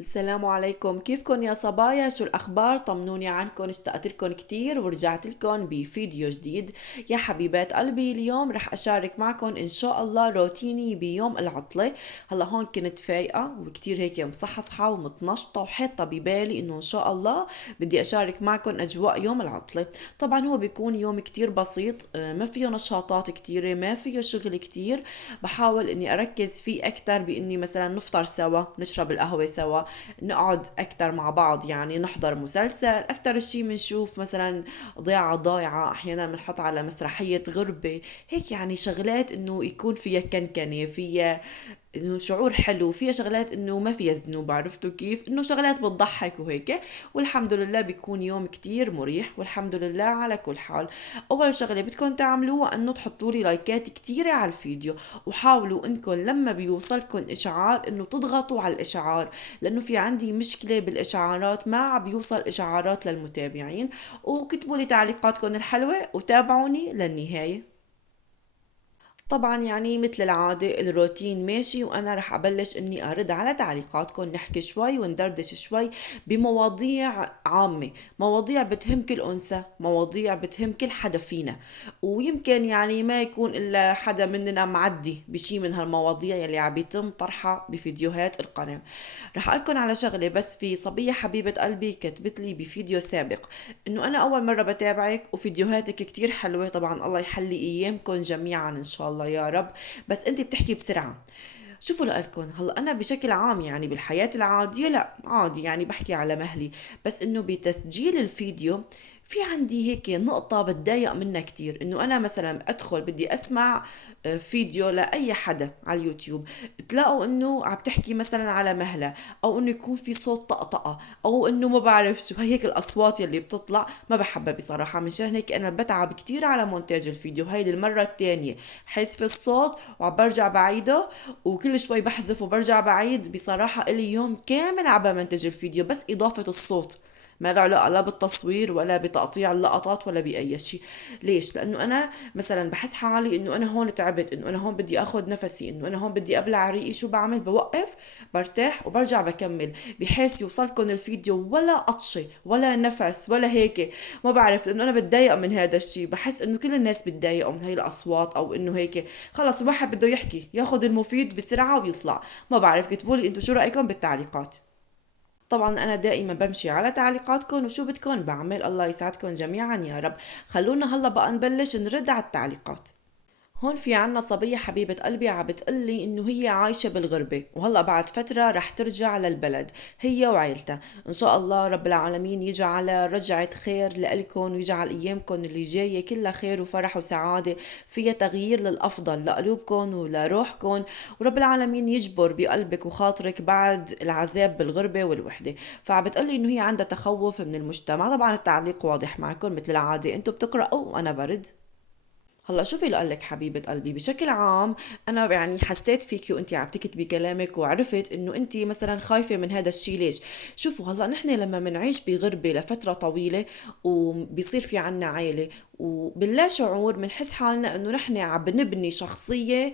السلام عليكم، كيفكن يا صبايا؟ شو الأخبار؟ طمنوني عنكن، اشتقت لكم كتير ورجعت لكم بفيديو جديد. يا حبيبات قلبي، اليوم رح أشارك معكم إن شاء الله روتيني بيوم العطلة. هلا هون كنت فايقة وكتير هيك مصحصحة ومتنشطة وحاطة ببالي إنه إن شاء الله بدي أشارك معكم أجواء يوم العطلة. طبعا هو بيكون يوم كتير بسيط، ما فيه نشاطات كتيرة، ما فيه شغل كتير. بحاول إني أركز فيه أكتر بإني مثلا نفطر سوا، نشرب القهوة سوا، نقعد أكتر مع بعض، يعني نحضر مسلسل. أكتر شي بنشوف مثلا ضيعة ضايعة، أحيانا بنحط على مسرحية غربة، هيك يعني شغلات إنه يكون فيها كنكنة، فيها انه شعور حلو، فيها شغلات انه ما فيها ذنوب، عرفتوا كيف؟ انه شغلات بتضحك وهيك. والحمد لله بيكون يوم كتير مريح، والحمد لله على كل حال. اول شغله بدكم تعملوها انه تحطوا لي لايكات كتيره على الفيديو، وحاولوا انكم لما بيوصلكم اشعار انه تضغطوا على الاشعار، لانه في عندي مشكله بالاشعارات، ما عم بيوصل اشعارات للمتابعين. وكتبوا لي تعليقاتكم الحلوه وتابعوني للنهايه. طبعا يعني مثل العادة الروتين ماشي، وأنا رح أبلش إني أرد على تعليقاتكم، نحكي شوي وندردش شوي بمواضيع عامة، مواضيع بتهم كل أنثى، مواضيع بتهم كل حدا فينا. ويمكن يعني ما يكون إلا حدا مننا معدي بشي من هالمواضيع يلي عم بيتم طرحها بفيديوهات القناة. رح أقولكن على شغلة بس، في صبية حبيبة قلبي كتبت لي بفيديو سابق إنه أنا أول مرة بتابعك وفيديوهاتك كتير حلوة. طبعا الله يحلي أيامكم جميعا إن شاء الله يا رب، بس أنت بتحكي بسرعة. شوفوا لقلكن، هلا انا بشكل عام يعني بالحياة العادية لا عادي، يعني بحكي على مهلي، بس انه بتسجيل الفيديو في عندي هيك نقطة بتضايق منها كتير. انه انا مثلا ادخل بدي اسمع فيديو لأي حدا على اليوتيوب، تلاقوا انه عم تحكي مثلا على مهلة، او انه يكون في صوت طقطقة، او انه ما بعرف شو هيك الاصوات يلي بتطلع، ما بحبها بصراحة. مشان هيك انا بتعب كتير على مونتاج الفيديو. هاي للمرة التانية حذف الصوت وعم برجع بعيده، وكل شوي بحذف وبرجع بعيد. بصراحة إلي يوم كامل عم منتج الفيديو بس إضافة الصوت، ما له علاقة لا بالتصوير ولا بتقطيع اللقطات ولا بأي شيء. ليش؟ لأنه أنا مثلا بحس حالي إنه أنا هون تعبت، إنه أنا هون بدي أخذ نفسي، إنه أنا هون بدي أبلع ريقي. شو بعمل؟ بوقف، برتاح وبرجع بكمل، بحيث يوصلكم الفيديو ولا قطشة ولا نفس ولا هيك. ما بعرف، لأنه أنا بتضايق من هذا الشيء، بحس إنه كل الناس بتضايقوا من هاي الأصوات، أو إنه هيك خلص الواحد بده يحكي ياخذ المفيد بسرعة ويطلع. ما بعرف، كتبوا لي انتم شو رأيكم بالتعليقات. طبعا انا دائما بمشي على تعليقاتكم، وشو بدكم بعمل. الله يسعدكم جميعا يا رب. خلونا هلا بقى نبلش نرد على التعليقات. هون في عنا صبية حبيبة قلبي عم بتقلي انه هي عايشة بالغربة، وهلا بعد فترة رح ترجع للبلد هي وعيلتها. ان شاء الله رب العالمين يجعل رجعة خير لإلكن، ويجعل ايامكن اللي جاية كلها خير وفرح وسعادة، فيها تغيير للأفضل لقلوبكن ولروحكن، ورب العالمين يجبر بقلبك وخاطرك بعد العذاب بالغربة والوحدة. فعم بتقلي انه هي عندها تخوف من المجتمع. طبعا التعليق واضح معكم مثل العادة، انتم بتقرأوا وانا برد. هلا شوفي لقلك حبيبة قلبي، بشكل عام أنا يعني حسيت فيكي وأنت عم تكتبي كلامك، وعرفت إنه أنت مثلا خايفة من هذا الشيء. ليش؟ شوفوا هلا نحن لما منعيش بغربة لفترة طويلة وبيصير في عنا عيلة، وباللا شعور بنحس حالنا إنه نحن عم بنبني شخصية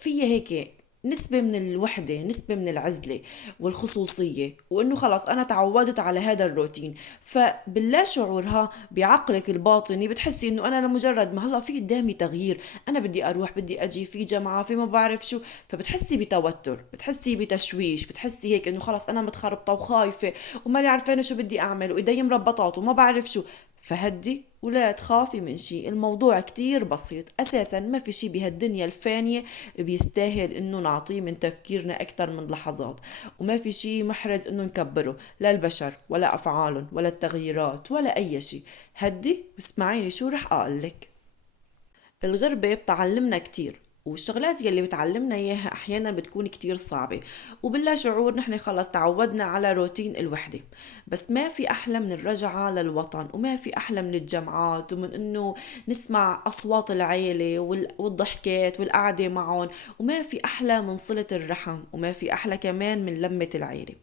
فيها هيك نسبة من الوحدة، نسبة من العزلة والخصوصية، وإنه خلص أنا تعودت على هذا الروتين. فباللا شعورها بعقلك الباطني بتحسي إنه أنا لمجرد ما هلا في قدامي تغيير، أنا بدي أروح بدي أجي في جامعة في ما بعرف شو، فبتحسي بتوتر، بتحسي بتشويش، بتحسي هيك إنه خلص أنا متخربطة وخايفة ومالي عارفانة شو بدي أعمل وإيدي مربطات وما بعرف شو. فهدي ولا تخافي من شي، الموضوع كتير بسيط. أساسا ما في شي بهالدنيا الفانية بيستاهل إنه نعطيه من تفكيرنا أكتر من لحظات، وما في شي محرز إنه نكبره، لا البشر ولا أفعالهم ولا التغييرات ولا أي شي. هدي واسمعيني شو رح أقلك. الغربة بتعلمنا كتير، والشغلات يلي بتعلمنا اياها احيانا بتكون كتير صعبة، وباللا شعور نحن خلص تعودنا على روتين الوحدة. بس ما في احلى من الرجعة للوطن، وما في احلى من الجمعات، ومن انه نسمع اصوات العيلة والضحكات والقعدة معهم، وما في احلى من صلة الرحم، وما في احلى كمان من لمة العيلة.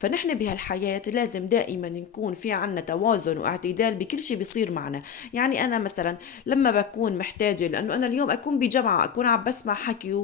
فنحن بهالحياة لازم دائما نكون في عنا توازن واعتدال بكل شي بيصير معنا. يعني انا مثلا لما بكون محتاجة، لأنه أنا اليوم أكون بجامعة أكون عم بسمع حكي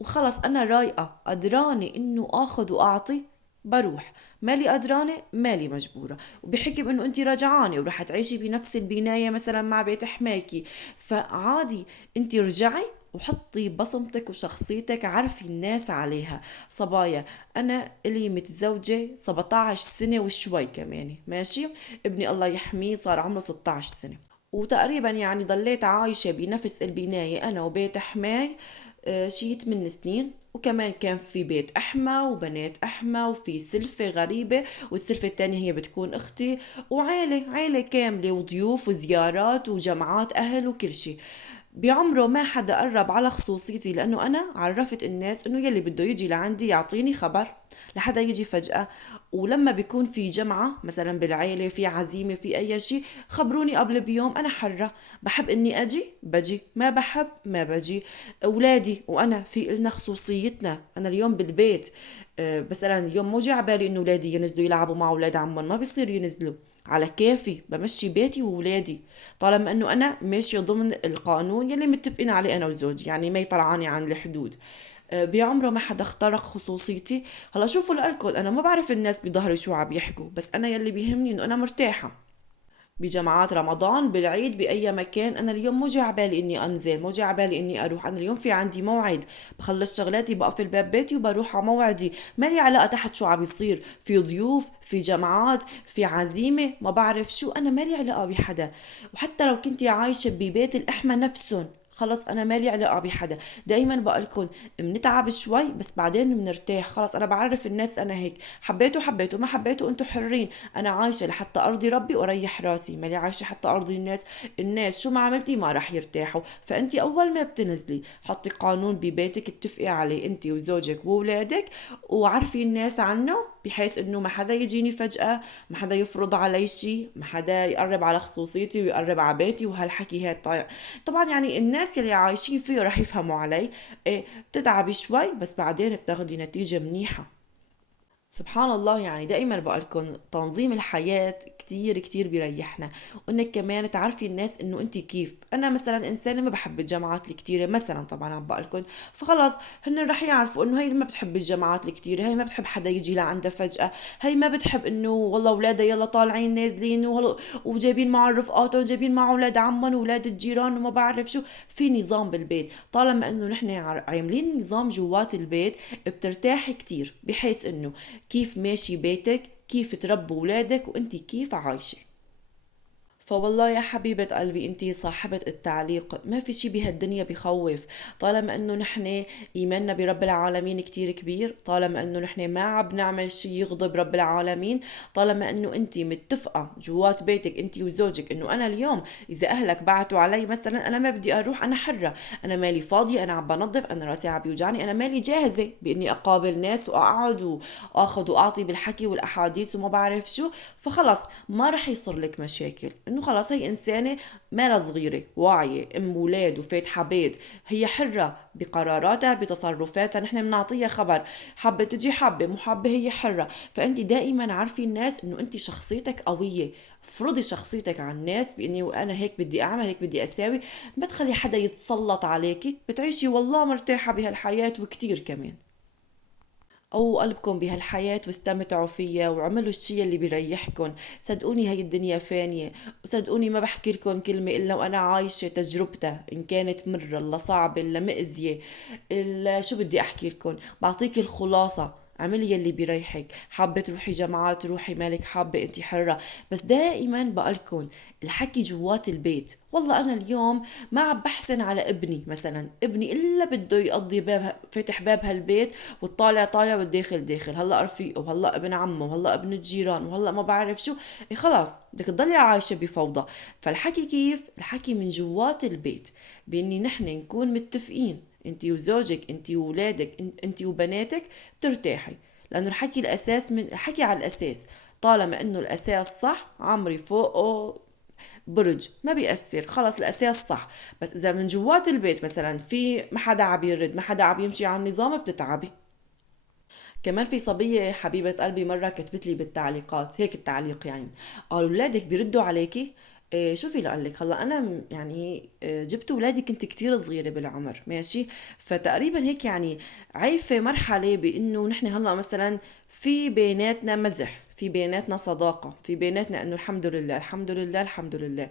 وخلص أنا رايقة قدرانة إنه آخذ وأعطي، بروح، مالي قدرانة مالي مجبورة. وبحكي بانه انت رجعانة ورح تعيشي بنفس البناية مثلا مع بيت حماكي، فعادي انت رجعي وحطي بصمتك وشخصيتك، عرفي الناس عليها. صبايا، انا الي متزوجة 17 سنة وشوي كمان ماشي، ابني الله يحميه صار عمره 16 سنة، وتقريبا يعني ضليت عايشة بنفس البناية أنا وبيت حماي شي 8 سنين. وكمان كان في بيت أحمى وبنات أحمى وفي سلفة غريبة، والسلفة التانية هي بتكون أختي، وعيلة عيلة كاملة وضيوف وزيارات وجمعات أهل وكل شي. بعمره ما حدا قرب على خصوصيتي، لأنه أنا عرفت الناس إنه يلي بده يجي لعندي يعطيني خبر، لحدا يجي فجأة. ولما بيكون في جمعة مثلا بالعيلة، في عزيمة، في أي شيء، خبروني قبل بيوم، أنا حرة. بحب إني أجي بجي، ما بحب ما بجي. أولادي وأنا في إلنا خصوصيتنا. أنا اليوم بالبيت مثلا اليوم مو جاي عبالي إنه أولادي ينزلوا يلعبوا مع أولاد عمهم، ما بيصير ينزلوا، على كيفي بمشي بيتي وولادي، طالما انه انا ماشيه ضمن القانون يلي متفقين عليه انا وزوجي، يعني ما يطلعاني عن الحدود. بعمره ما حدا اخترق خصوصيتي. هلا شوفوا لألكم، انا ما بعرف الناس بظهري شو عم يحكوا، بس انا يلي بيهمني انه انا مرتاحه بجماعات رمضان بالعيد بأي مكان. أنا اليوم مو جاي عبالي إني أنزل، مو جاي عبالي إني أروح. أنا اليوم في عندي موعد، بخلص شغلاتي بقفل باب بيتي وبروح على موعدي، مالي علاقة تحت شو عم يصير، في ضيوف، في جمعات، في عزيمة، ما بعرف شو، أنا مالي علاقة بحدا. وحتى لو كنتي عايشة ببيت الأحمى نفسهم، خلص انا مالي علاقه بحدا. دايما بقولكن بنتعب شوي بس بعدين بنرتاح. خلص انا بعرف الناس انا هيك، حبيتوا حبيتوا، ما حبيتوا انتوا حرين. انا عايشه لحتى ارضي ربي واريح راسي، مالي عايشه حتى ارضي الناس. الناس شو ما عملتي ما راح يرتاحوا. فانت اول ما بتنزلي حطي قانون ببيتك اتفقي عليه انت وزوجك واولادك، وعرفي الناس عنه، بحيث انه ما حدا يجيني فجأة، ما حدا يفرض علي شيء، ما حدا يقرب على خصوصيتي ويقرب على بيتي وهالحكي هاد. طبعا يعني الناس يلي عايشين فيه رح يفهموا علي. إيه، بتتعبي شوي بس بعدين بتاخدي نتيجة منيحة. سبحان الله، يعني دائما بقولكم تنظيم الحياة كتير كتير بيريحنا. وانك كمان تعرفي الناس انه انت كيف. انا مثلا انسانة ما بحب الجماعات الكتيرة مثلا، طبعا عم بقولكم، فخلاص هن رح يعرفوا انه هي ما بتحب الجماعات الكتيرة، هي ما بتحب حدا يجي لعندها فجأة، هي ما بتحب انه والله اولادها يلا طالعين نازلين وجايبين معهم رفقاتهم وجايبين مع اولاد عمهم واولاد الجيران وما بعرف شو. في نظام بالبيت، طالما انه نحن عاملين نظام جوات البيت بترتاحي كتير، بحيث انه كيف ماشي بيتك، كيف تربوا ولادك، وانت كيف عايشة. فوالله يا حبيبة قلبي انتي صاحبة التعليق، ما في شي بهالدنيا بخوف، طالما انه نحن ايماننا برب العالمين كتير كبير، طالما انه نحن ما عم نعمل شي يغضب رب العالمين، طالما انه انتي متفقة جوات بيتك انتي وزوجك انه انا اليوم اذا اهلك بعتوا علي مثلا انا ما بدي اروح، انا حرة، انا مالي فاضية، انا عم بنظف، انا راسي عم بيوجعني، انا مالي جاهزة باني اقابل ناس واقعد واخذ واعطي بالحكي والاحاديث وما بعرف شو. فخلص ما رح يصير لك مشاكل، انه خلص هي انسانة مالها صغيرة واعية، ام ولاد وفاتحة بيت، هي حرة بقراراتها بتصرفاتها، نحن بنعطيها خبر، حابة تجي حابة مو حابة هي حرة. فانت دائما عارفي الناس انه انت شخصيتك قوية، فرضي شخصيتك على الناس باني وانا هيك بدي اعمل هيك بدي اساوي، ما تخلي حدا يتسلط عليكي، بتعيشي والله مرتاحة بهالحياة وكتير كمان. او قلبكم بهالحياة واستمتعوا فيها وعملوا الشي اللي بيريحكن. صدقوني هاي الدنيا فانية، وصدقوني ما بحكي لكم كلمة الا وانا عايشة تجربتها، ان كانت مرة الا صعبة الا مأزية الا شو بدي احكي لكم، بعطيك الخلاصة. اعملي يلي بيريحك، حابة تروحي جامعات روحي، مالك حابة انت حرة. بس دائما بقلكن الحكي جوات البيت. والله انا اليوم ما عم بحسن على ابني مثلا، ابني الا بده يقضي باب فتح باب هالبيت والطالع طالع والداخل داخل، هلا رفيقه وهلا ابن عمه وهلا ابن الجيران وهلا ما بعرف شو. إيه خلاص بدك تضلي عايشة بفوضى. فالحكي كيف؟ الحكي من جوات البيت، باني نحن نكون متفقين انتي وزوجك انتي وولادك انتي وبناتك بترتاحي. لانه الحكي الاساس، من الحكي على الاساس، طالما انه الاساس صح عمري فوقه برج ما بيأثر، خلص الأساس صح. بس إذا من جوات البيت مثلا في ما حدا عم يرد، ما حدا عم يمشي على النظام، بتتعبي. كمان في صبية حبيبة قلبي مرة كتبت لي بالتعليقات هيك التعليق، يعني قالوا ولادك بيردوا عليكي؟ شوفي لقلك هلا انا يعني جبت ولادي كنت كتير صغيرة بالعمر ماشي. فتقريبا هيك يعني عايفة مرحلة بانه نحن هلا مثلا في بيناتنا مزح، في بيناتنا صداقة، في بيناتنا انه الحمد لله الحمد لله الحمد لله.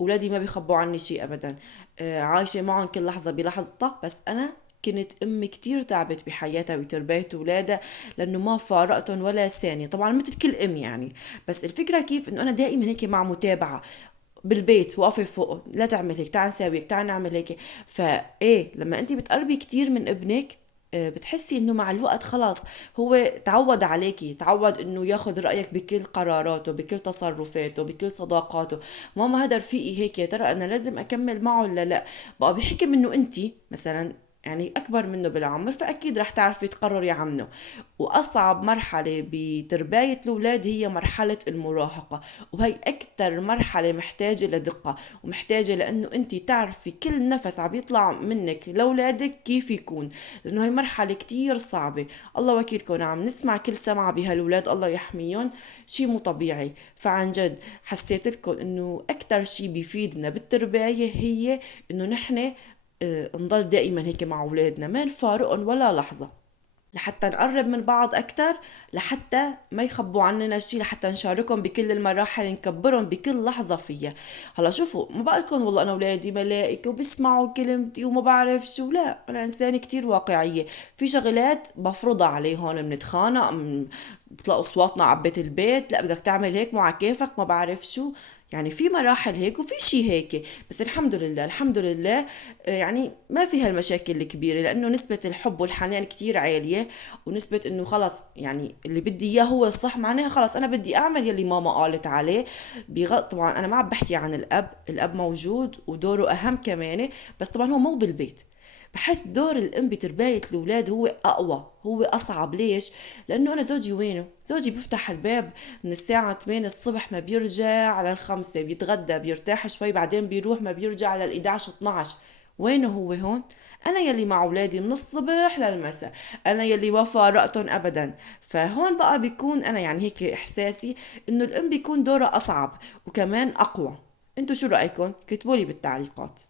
اولادي ما بيخبوا عني شيء ابدا، عايشة معهم كل لحظة بلحظتها. بس انا كنت امي كتير تعبت بحياتها بتربية اولادها، لانه ما فارقتهم ولا ثانية، طبعا مثل كل ام يعني. بس الفكرة كيف انه انا دائما هيك مع متابعة بالبيت، واقفة فوقه، لا تعمل هيك، تعال نسوي هيك، تعال نعمل هيك. فايه لما انت بتقربي كتير من ابنك بتحسي انه مع الوقت خلاص هو تعود عليكي، تعود انه ياخذ رأيك بكل قراراته، بكل تصرفاته، بكل صداقاته. ماما هذا رفيقي هيك، يا ترى انا لازم اكمل معه ولا لا؟ بقى بحكم انه انت مثلا يعني اكبر منه بالعمر، فاكيد رح تعرفي تقرري عنه. واصعب مرحلة بترباية الاولاد هي مرحلة المراهقة، وهي اكتر مرحلة محتاجة لدقة، ومحتاجة لانه انت تعرفي كل نفس عم يطلع منك لاولادك كيف يكون، لانه هي مرحلة كتير صعبة. الله وكيلكم عم نسمع كل سمعة بهالولاد، الله يحميهم، شي مو طبيعي. فعن جد حسيت لكم انه اكتر شي بيفيدنا بالترباية هي انه نحن نضل دائما هيك مع اولادنا، ما نفارقهم ولا لحظة، لحتى نقرب من بعض أكتر، لحتى ما يخبوا عننا شي، لحتى نشاركهم بكل المراحل، نكبرهم بكل لحظة فيها. هلا شوفوا، ما بقولكم والله أنا أولادي ملائكة وبسمعوا كلمتي وما بعرف شو، لا، أنا إنسانة كتير واقعية. في شغلات بفرضها عليهم، بنتخانق، بتلاقوا أصواتنا عبيت البيت، لا بدك تعمل هيك مو على كيفك ما بعرف شو. يعني في مراحل هيك وفي شي هيك، بس الحمد لله الحمد لله يعني ما في هالمشاكل الكبيرة، لأنه نسبة الحب والحنان كتير عالية، ونسبة إنه خلص يعني اللي بدي إياه هو الصح، معناها خلص أنا بدي أعمل يلي ماما قالت عليه. طبعا أنا ما عم بحكي عن الأب، الأب موجود ودوره أهم كمان، بس طبعا هو مو بالبيت. بحس دور الام بترباية الاولاد هو اقوى، هو اصعب. ليش؟ لانه انا زوجي وينه؟ زوجي بيفتح الباب من الساعة 8 الصبح ما بيرجع على الخمسة، بيتغدى بيرتاح شوي بعدين بيروح ما بيرجع على 11 12. وينه هو هون؟ انا يلي مع اولادي من الصبح للمساء، انا يلي ما فارقتهم ابدا. فهون بقى بيكون انا يعني هيك احساسي انه الام بيكون دورها اصعب وكمان اقوى. انتو شو رايكم؟ كتبولي بالتعليقات.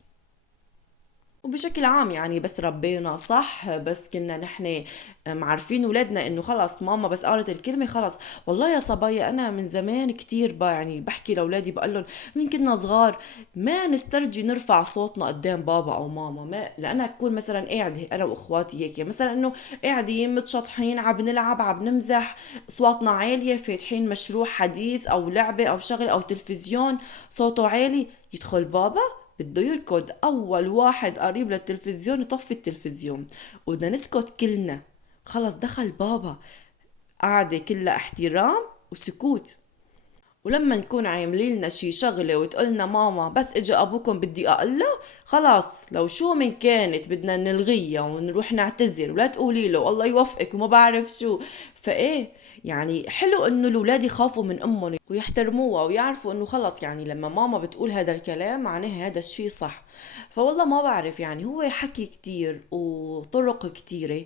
وبشكل عام يعني بس ربينا صح، بس كنا نحن معرفين ولادنا انه خلص ماما بس قالت الكلمة خلص. والله يا صبايا انا من زمان كتير يعني بحكي لاولادي بقول لهم من كنا صغار ما نسترجي نرفع صوتنا قدام بابا او ماما، ما لان اكون مثلا قاعده انا واخواتي هيك مثلا انه قاعدين متشطحين عم نلعب عم نمزح، اصواتنا عاليه، فاتحين مشروع حديث او لعبه او شغله او تلفزيون صوته عالي، يدخل بابا بده يركض اول واحد قريب للتلفزيون يطفي التلفزيون، وبدنا نسكت كلنا. خلص دخل بابا، قعدة كلها احترام وسكوت. ولما نكون عاملين لنا شي شغلة وتقولنا ماما بس اجا ابوكم بدي اقله، خلاص لو شو من كانت بدنا نلغيها ونروح نعتذر، ولا تقولي له الله يوفقك وما بعرف شو. فايه يعني حلو انه الاولاد يخافوا من امهم ويحترموها ويعرفوا انه خلص يعني لما ماما بتقول هذا الكلام معناها هذا الشي صح. فوالله ما بعرف يعني هو حكي كتير وطرق كتيرة،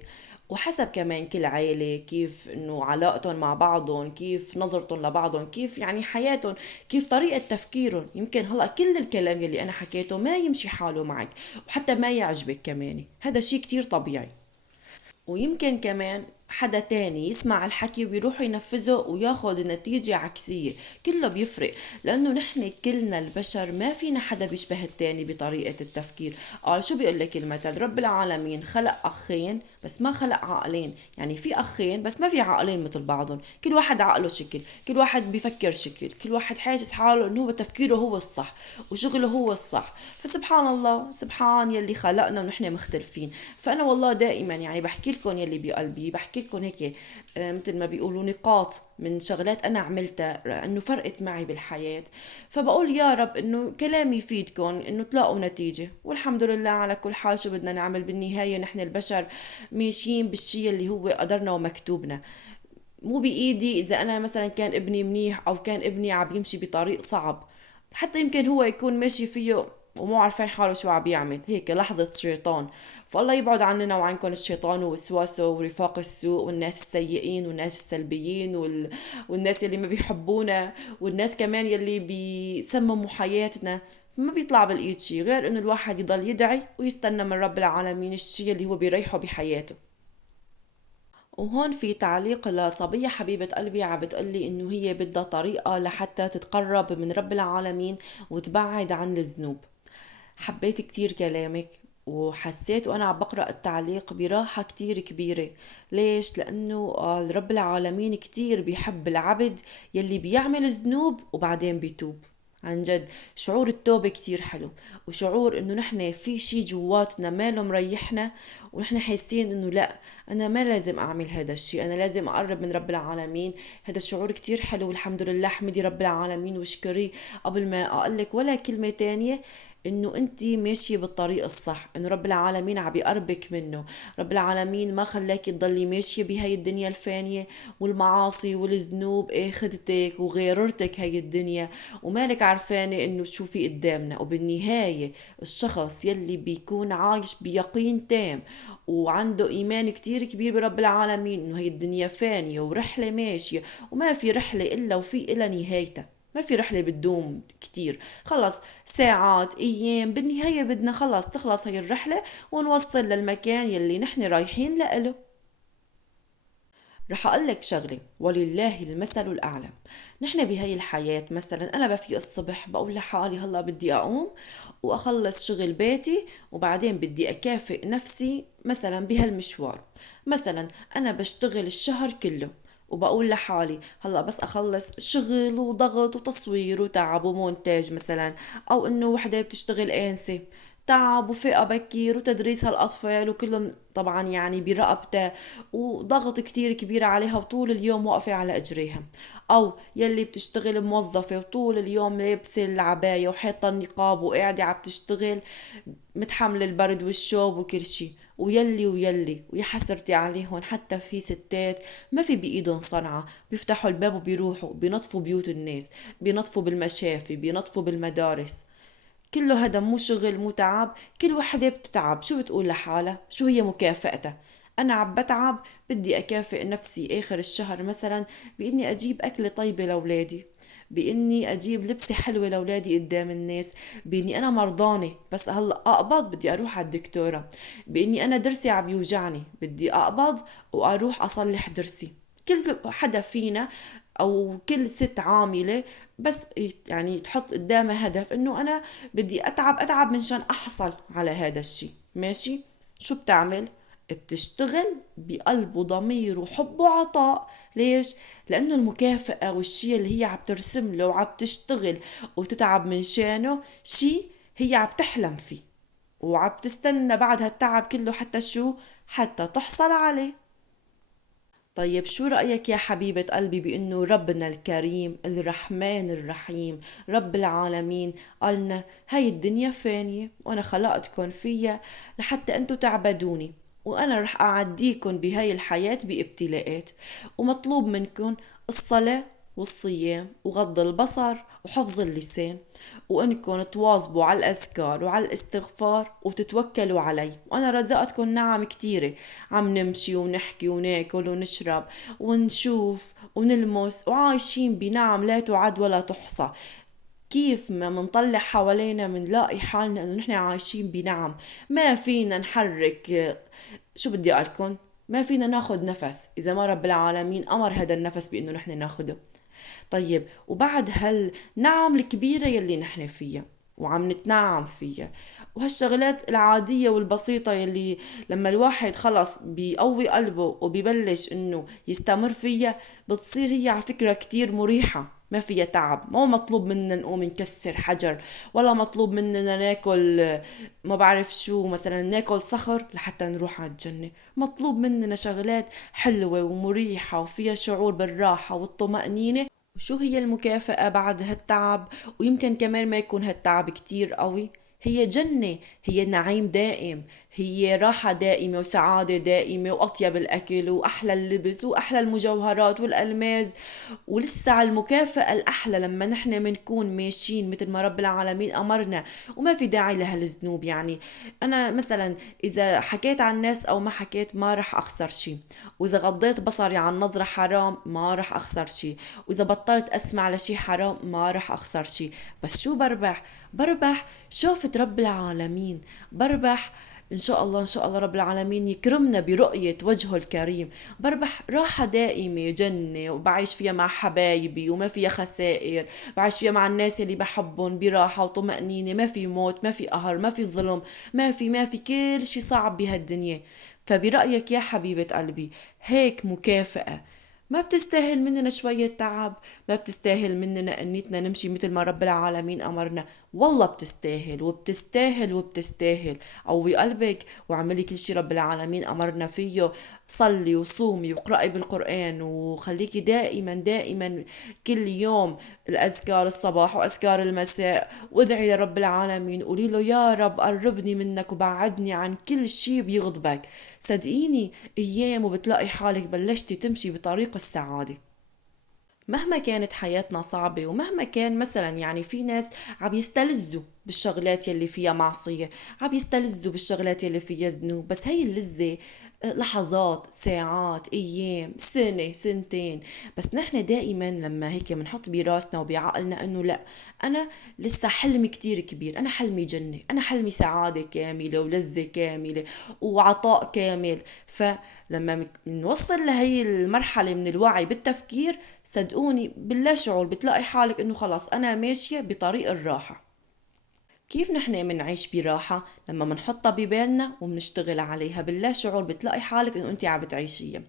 وحسب كمان كل عائلة كيف انه علاقتهم مع بعضهم، كيف نظرتهم لبعضهم، كيف يعني حياتهم، كيف طريقة تفكيرهم. يمكن هلا كل الكلام يلي انا حكيته ما يمشي حاله معك، وحتى ما يعجبك كمان، هذا شي كتير طبيعي. ويمكن كمان حدا تاني يسمع الحكي ويروح ينفذه وياخد نتيجة عكسية. كله بيفرق، لأنه نحن كلنا البشر ما فينا حدا بيشبه التاني بطريقة التفكير. قال شو بيقول لك المثل؟ رب العالمين خلق أخين بس ما خلق عقلين. يعني في أخين بس ما في عقلين مثل بعضهم، كل واحد عقله شكل، كل واحد بيفكر شكل، كل واحد حاسس حاله انه هو تفكيره هو الصح وشغله هو الصح. فسبحان الله، سبحان يلي خلقنا ونحن مختلفين. فانا والله دائما يعني بحكي لكم يلي بقلبي، بحكي لكم هيك مثل ما بيقولوا نقاط من شغلات انا عملتها انه فرقت معي بالحياة. فبقول يا رب انه كلامي يفيدكم، انه تلاقوا نتيجة، والحمد لله على كل حال. شو بدنا نعمل بالنهاية؟ نحن البشر ماشيين بالشي اللي هو قدرنا ومكتوبنا. مو بإيدي إذا أنا مثلا كان ابني منيح أو كان ابني عم يمشي بطريق صعب، حتى يمكن هو يكون ماشي فيه ومو عارفين حاله شو عم بيعمل، هيك لحظة شيطان. فالله يبعد عننا وعنكم الشيطان ووسواسه ورفاق السوء والناس السيئين والناس السلبيين والناس يلي ما بيحبونا، والناس كمان يلي بيسمموا حياتنا. ما بيطلع بالايد شي غير انه الواحد يضل يدعي ويستنى من رب العالمين الشي اللي هو بيريحه بحياته. وهون في تعليق لصبية حبيبة قلبي عم بتقلي انه هي بدها طريقة لحتى تتقرب من رب العالمين وتبعد عن الذنوب. حبيت كتير كلامك، وحسيت وانا عم بقرأ التعليق براحة كتير كبيرة. ليش؟ لانه رب العالمين كتير بيحب العبد يلي بيعمل ذنوب وبعدين بيتوب. عن جد شعور التوبة كتير حلو، وشعور انه نحن في شي جواتنا ماله مريحنا، ونحن حاسين انه لا، انا ما لازم اعمل هذا الشي، انا لازم اقرب من رب العالمين. هذا الشعور كتير حلو، والحمد لله. احمدي رب العالمين واشكري قبل ما اقلك ولا كلمة تانية، انه انتي ماشية بالطريق الصح، انه رب العالمين عم يقربك منه. رب العالمين ما خلاكي تضلي ماشية بهاي الدنيا الفانية، والمعاصي والذنوب اخدتك وغيرتك هاي الدنيا، ومالك عارفانة انه شو في قدامنا. وبالنهاية الشخص يلي بيكون عايش بيقين تام وعنده ايمان كتير كبير برب العالمين انه هاي الدنيا فانية ورحلة ماشية، وما في رحلة الا وفي إلها نهايتها. ما في رحلة بتدوم كتير، خلص ساعات ايام، بالنهاية بدنا خلص تخلص هاي الرحلة ونوصل للمكان يلي نحن رايحين لإله. رح أقلك شغلة، ولله المثل الأعلى. نحن بهاي الحياة مثلا أنا بفيق الصبح بقول لحالي هلا بدي أقوم وأخلص شغل بيتي، وبعدين بدي أكافئ نفسي مثلا بهالمشوار. مثلا أنا بشتغل الشهر كله، وبقول لحالي هلا بس اخلص شغل وضغط وتصوير وتعب ومونتاج مثلا، او انه وحدة بتشتغل انسة، تعب وفئة بكير وتدريس هالأطفال وكلهم طبعا يعني برقبتها، وضغط كتير كبير عليها وطول اليوم واقفة على أجريها. أو يلي بتشتغل موظفة وطول اليوم لابسة العباية وحاطة النقاب وقاعدة عم تشتغل، متحمل البرد والشوب وكل شي. ويلي ويا حسرتي عليهم، حتى في ستات ما في بإيدهم صنعة، بيفتحوا الباب وبيروحوا بينظفوا بيوت الناس، بينظفوا بالمشافي، بينظفوا بالمدارس. كله هذا مو شغل مو تعب؟ كل وحدة بتتعب، شو بتقول لحالها؟ شو هي مكافأتها؟ أنا عم بتعب، بدي أكافئ نفسي آخر الشهر مثلا بإني أجيب أكلة طيبة لأولادي، بإني أجيب لبسة حلوة لأولادي قدام الناس، بإني أنا مرضانة بس هلأ أقبض بدي أروح على الدكتورة، بإني أنا درسي عم يوجعني بدي أقبض وأروح أصلح درسي. كل حدا فينا او كل ست عاملة بس يعني تحط قدامها هدف انه انا بدي اتعب منشان احصل على هذا الشي. ماشي؟ شو بتعمل؟ بتشتغل بقلب وضمير وحب وعطاء. ليش؟ لانه المكافأة والشي اللي هي عم ترسم له وعم تشتغل وتتعب من شانه شي هي عم تحلم فيه، وعم تستنى بعد هالتعب كله حتى شو؟ حتى تحصل عليه. طيب شو رأيك يا حبيبة قلبي بأنه ربنا الكريم الرحمن الرحيم رب العالمين قالنا هاي الدنيا فانية وأنا خلقتكن فيها لحتى أنتو تعبدوني، وأنا رح أعديكن بهاي الحياة بابتلاءات، ومطلوب منكن الصلاة والصيام وغض البصر وحفظ اللسان، وانكم تواظبوا على الاذكار وعلى الاستغفار وتتوكلوا علي، وانا رزقتكم نعم كتيرة. عم نمشي ونحكي وناكل ونشرب ونشوف ونلمس وعايشين بنعم لا تعد ولا تحصى. كيف ما منطلع حوالينا منلاقي حالنا انه نحن عايشين بنعم، ما فينا نحرك. شو بدي اقولكن؟ ما فينا ناخد نفس اذا ما رب العالمين امر هذا النفس بانه نحن ناخده. طيب وبعد هالنعم الكبيرة يلي نحن فيها وعم نتنعم فيها، وهالشغلات العادية والبسيطة يلي لما الواحد خلص بيقوي قلبه وبيبلش انه يستمر فيها، بتصير هي على فكرة كتير مريحة، ما فيها تعب. مو مطلوب مننا نقوم نكسر حجر، ولا مطلوب مننا ناكل ما بعرف شو، مثلا ناكل صخر لحتى نروح على الجنة. مطلوب مننا شغلات حلوة ومريحة وفيها شعور بالراحة والطمأنينة. وشو هي المكافأة بعد هالتعب؟ ويمكن كمان ما يكون هالتعب كتير قوي، هي جنة، هي نعيم دائم، هي راحة دائمة وسعادة دائمة وأطيب الأكل وأحلى اللبس وأحلى المجوهرات والألماس، ولسه على المكافأة الأحلى لما نحن منكون ماشيين مثل ما رب العالمين أمرنا، وما في داعي لهالذنوب. يعني أنا مثلا إذا حكيت عن الناس أو ما حكيت ما رح أخسر شي، وإذا غضيت بصري عن نظرة حرام ما رح أخسر شي، وإذا بطلت أسمع لشي حرام ما رح أخسر شي. بس شو بربح؟ بربح شوفة رب العالمين، بربح إن شاء الله إن شاء الله رب العالمين يكرمنا برؤية وجهه الكريم، بربح راحة دائمة جنة وبعيش فيها مع حبايبي وما فيها خسائر، بعيش فيها مع الناس اللي بحبهم براحة وطمأنينة، ما في موت، ما في قهر، ما في ظلم، ما في كل شي صعب بهالدنيا. فبرأيك يا حبيبة قلبي هيك مكافأة ما بتستاهل مننا شوية تعب؟ ما بتستاهل مننا انيتنا نمشي مثل ما رب العالمين امرنا؟ والله بتستاهل وبتستاهل وبتستاهل. قوي قلبك واعملي كل شي رب العالمين امرنا فيه، صلي وصومي واقرأي بالقرآن وخليكي دائما دائما كل يوم الأذكار الصباح وأذكار المساء، وادعي لرب العالمين قولي له يا رب قربني منك وبعدني عن كل شي بيغضبك. صدقيني أيام وبتلاقي حالك بلشتي تمشي بطريق السعادة. مهما كانت حياتنا صعبة ومهما كان مثلا يعني في ناس عم يستلذوا بالشغلات يلي فيها معصية، عم يستلذوا بالشغلات يلي فيها ذنوب، بس هي اللذة لحظات، ساعات، ايام، سنة، سنتين. بس نحن دائما لما هيك بنحط براسنا وبعقلنا انه لا، انا لسه حلمي كتير كبير، انا حلمي جنة، انا حلمي سعادة كاملة ولذة كاملة وعطاء كامل. فلما نوصل لهي المرحلة من الوعي بالتفكير، صدقوني باللا شعور بتلاقي حالك انه خلاص انا ماشية بطريق الراحة. كيف نحن منعيش براحة؟ لما منحطها ببالنا ومنشتغل عليها باللا شعور بتلاقي حالك انه انت عم بتعيشيها.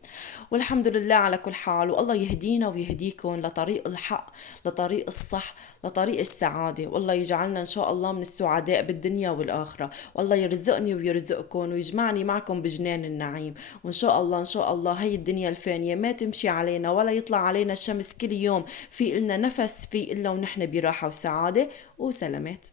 والحمد لله على كل حال، والله يهدينا ويهديكم لطريق الحق، لطريق الصح، لطريق السعادة، والله يجعلنا ان شاء الله من السعداء بالدنيا والآخرة، والله يرزقني ويرزقكم ويجمعني معكم بجنان النعيم. وان شاء الله ان شاء الله هي الدنيا الفانية ما تمشي علينا ولا يطلع علينا الشمس كل يوم في إلنا نفس في إلا ونحن براحة وسعادة وسلامات.